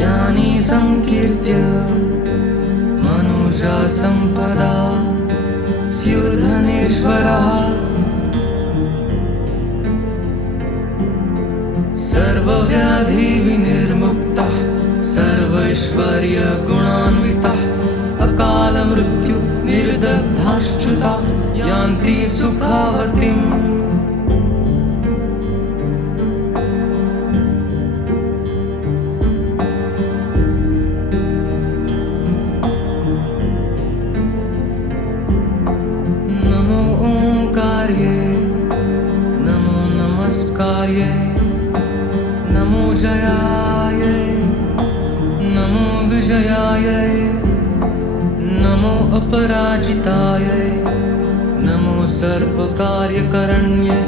यानि संकीर्त्य मनुजा संपदा स्युर्धनेश्वरः सर्वव्याधिविनिर्मुक्तः सर्वैश्वर्यगुणान्वितः अकालमृत्युनिर्दग्धाश्च्युता यान्ति सुखावतिम्। नमो ओंकार्ये नमो नमस्कार्ये नमो जयाय नमो विजयाय नमो अपराजिताय नमो सर्वकार्यकरण्ये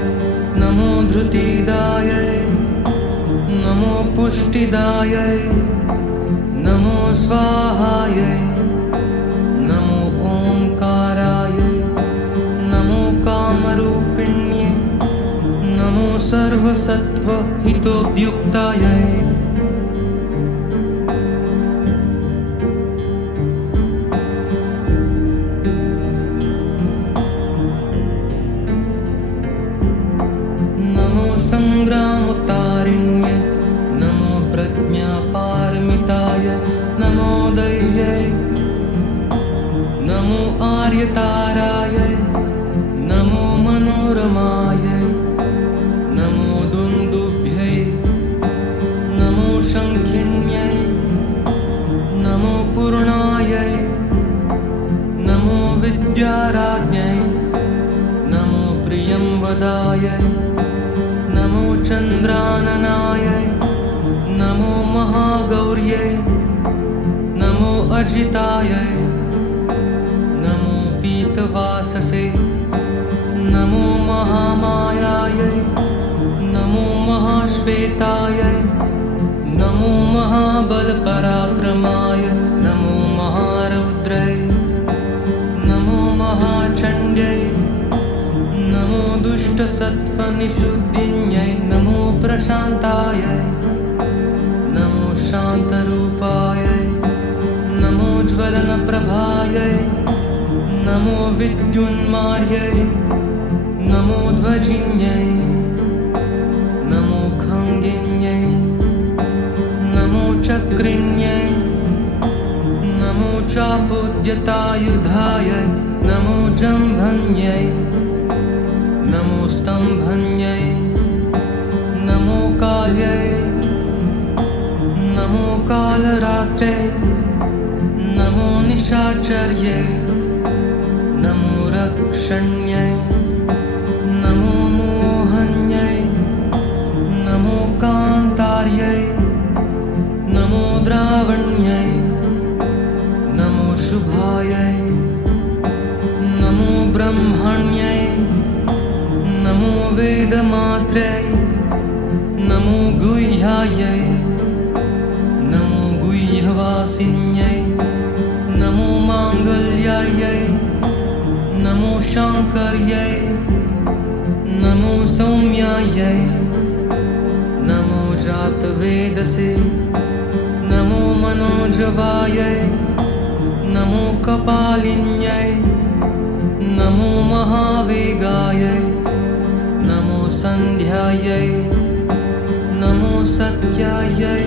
नमो धृतिदाय नमो पुष्टिदाय नमो स्वाहाय नमो ओंकाराय नमो कामरूपिण्ये नमो सर्वसत्त्वहितोद्युक्ताय। नमो संग्रामतारिण्ये नमो प्रज्ञापारमिताय नमो दैव्ये नमो आर्यताराय नमो मनोरमाय नमो दुन्दुभ्यै नमो शङ्खिन्यै नमो पूर्णायै नमो विद्याराज्ञै नमो प्रियंवदायै नमो चन्द्राननाय नमो महागौर्यै नमो अजितायै नमो पीतवाससे नमो महामायायै नमो महाश्वेतायै नमो महाबलपराक्रमाय नमो महारौद्रै नमो महाचण्ड्यै नमो दुष्टसत्त्वनिषुद्धिन्यै नमो प्रशान्तायै नमो शान्तरूपायै नमो ज्वलनप्रभायै नमो विद्युन्मार्यै नमो ध्वजिन्यै नमो खङ्गिन्यै नमो चक्रिण्यै नमो चापोद्यतायुधायै नमो जम्भन्यै नमो स्तम्भन्यै नमो काल्यै नमो कालरात्रै नमो निशाचर्यै नमो रक्षण्यै नमो मोहन्यै नमो कान्तार्यै नमो द्रावण्यै नमो शुभायै नमो ब्रह्मण्यै नमो वेदमात्रै नमो गुह्यायै नमो गुह्यवासिन्यै नमो माङ्गल्यायै नमो शाङ्कर्यै नमो सौम्यायै नमो जातवेदसे नमो मनोजवायै नमो कपालिन्यै नमो महावेगायै नमो सन्ध्यायै नमो सत्यायै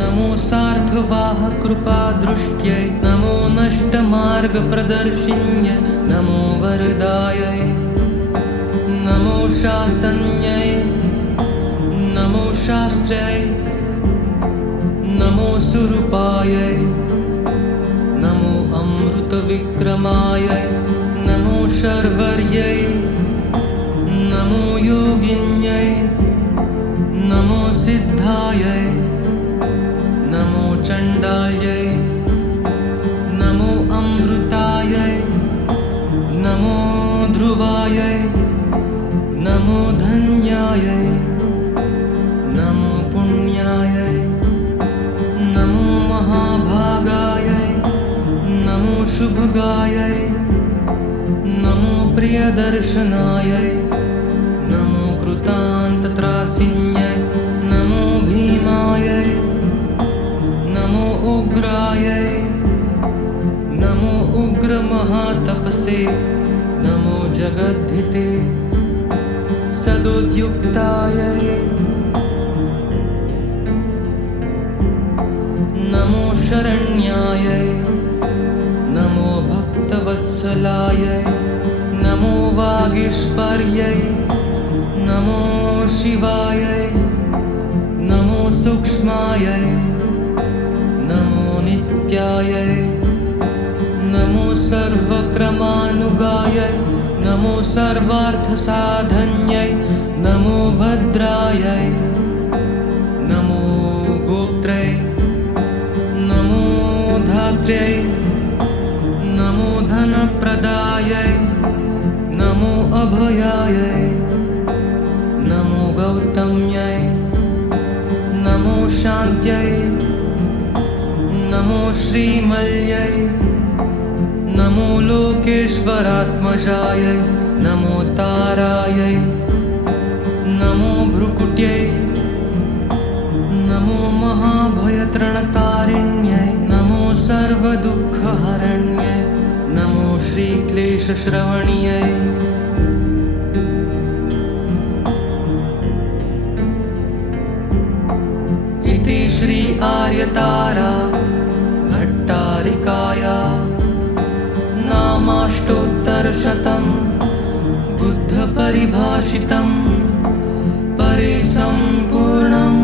नमो सार्थवाहकृपादृष्ट्यै नमो नष्टमार्गप्रदर्शिन्यै नमो वरदायै नमो शासन्यै नमो शास्त्र्यै नमो सुरूपायै नमो अमृतविक्रमायै नमो शर्वर्यै नमो योगिन्यै नमो सिद्धायै नमो चण्डाल्यै नमो अमृतायै नमो ध्रुवायै नमो धन्यायै नमो पुण्यायै नमो महाभागायै नमो शुभगायै नमो प्रियदर्शनायै नमो कृतान्तत्रासिन्यै नमो भीमायै वर्धिते सदुद्युक्तायै नमो शरण्यायै नमो भक्तवत्सलायै नमो वागीश्वर्यै नमो शिवायै नमो सूक्ष्मायै नमो नित्यायै नमो सर्वक्रमानुगायै नमो सर्वार्थसाधन्यै नमो भद्रायै नमो गोप्त्रै नमो धात्र्यै नमो धनप्रदायै नमो अभयायै नमो गौतम्यै नमो शान्त्यै नमो श्रीमल्यै नमो लोकेश्वरात्मजायै नमो तारायै नमो भ्रुकुट्यै नमो महाभयत्रणतारिण्यै नमो सर्वदुःखहरण्यै नमो श्रीक्लेशश्रवण्यायै इति श्री आर्यतारा भट्टारिकाया नामाष्टोत्तरशतं बुद्धपरिभाषितं परिसम्पूर्णम्।